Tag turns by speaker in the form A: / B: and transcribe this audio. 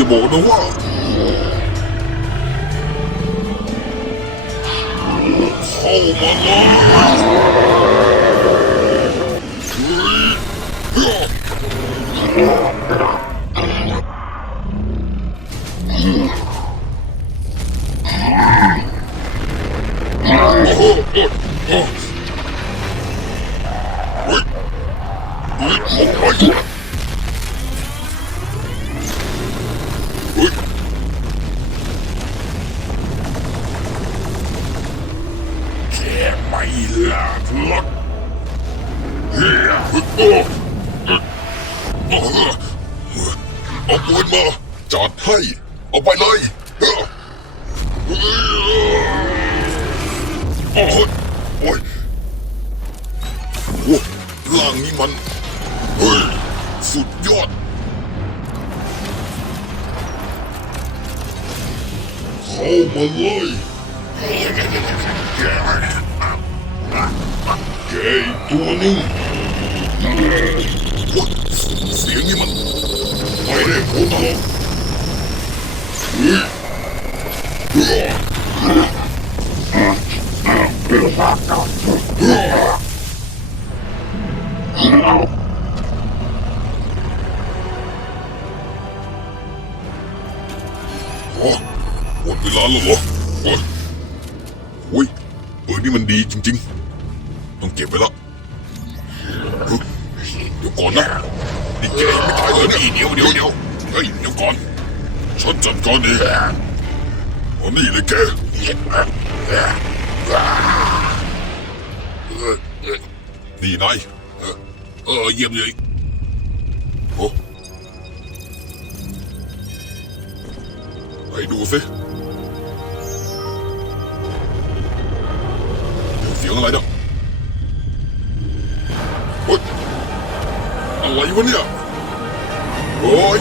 A: อย่าบอกนะว่า เข้ามาเลยโอ้โหโอ้โหเฮ้ยเฮ้ยออกไป ไม่ลาพลักเฮ้ยโอ้โอ้เอาปืนมาจัดให้เอาไปเลยเฮ้โอ้ยโอ้ยโอ้ร่างนี้มันเฮ้ยสุดยอดเข้ามาเลย ตัวหนึงโอ๊ยเสียงนี่มันไม่ได้ผลหรอกเฮ้ยเฮ้ยโอ้หมดเวลาแล้วเหรอโอ้ยโอ้ยปืนนี่มันดีจริง ๆ ต้องเก็บไว้ละเฮ้ยเดี๋ยวก่อนนะนี่แกยังไม่ตายเลยเนี่ยเดี๋ยวเดี๋ยวเดี๋ยวเฮ้ยเดี๋ยวก่อนฉันจัดการเองเอานี่เลยแกนี่นายเออเออเยี่ยมเลยโอ้ไปดูสิเสียงอะไรเนี่ยเฮ้ยอะ ไรวะเนี่ยโอ้ย